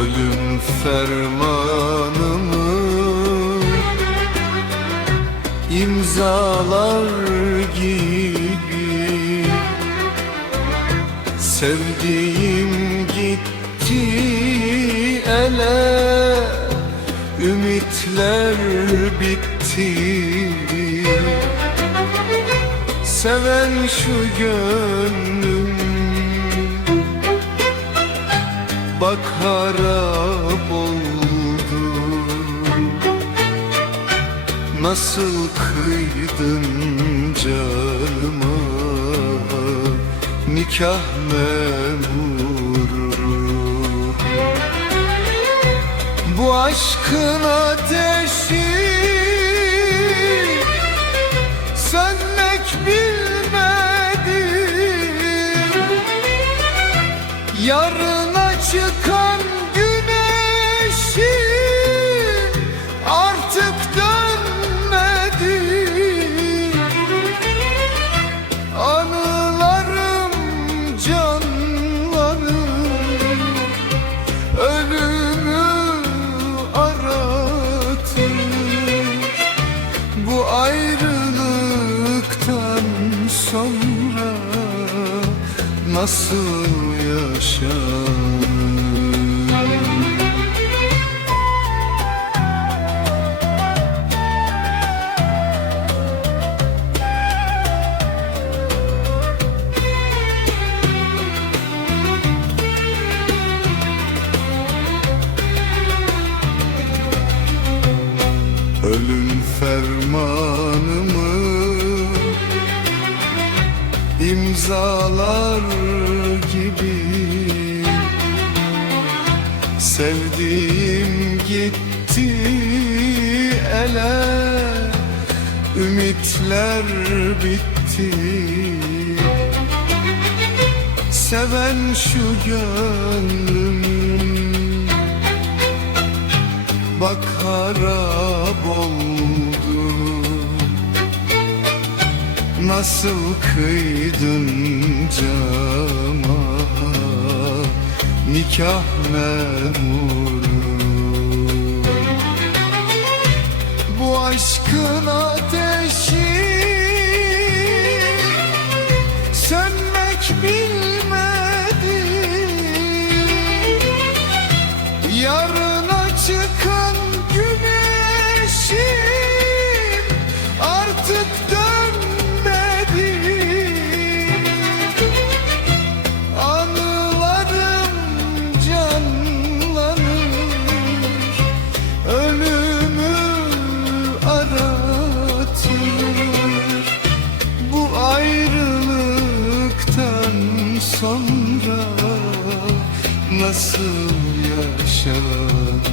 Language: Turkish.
Ölüm fermanımı imzalar gibi. Sevdiğim gitti ele Ümitler bitti. Seven şu gönlüm Bak harap oldu. Nasıl kıydın canıma? Nikah memuru. Bu aşkın ateşi Sönmek bilmedi. Yarına çıkan güneşi artık dönmedi. Anılarım canlanır Ölümü aratır Bu ayrılıktan sonra nasıl yaşanır fermanımı imzalar gibi. Sevdiğim gitti ele Ümitler bitti. Seven şu gönlüm Bak harap Nasıl kıydın cama? Nikah memuru. Bu aşkın ateşi Sönmek bilmedi. Yarına çıkan güneşim artık dönmedi sonra nasıl yaşar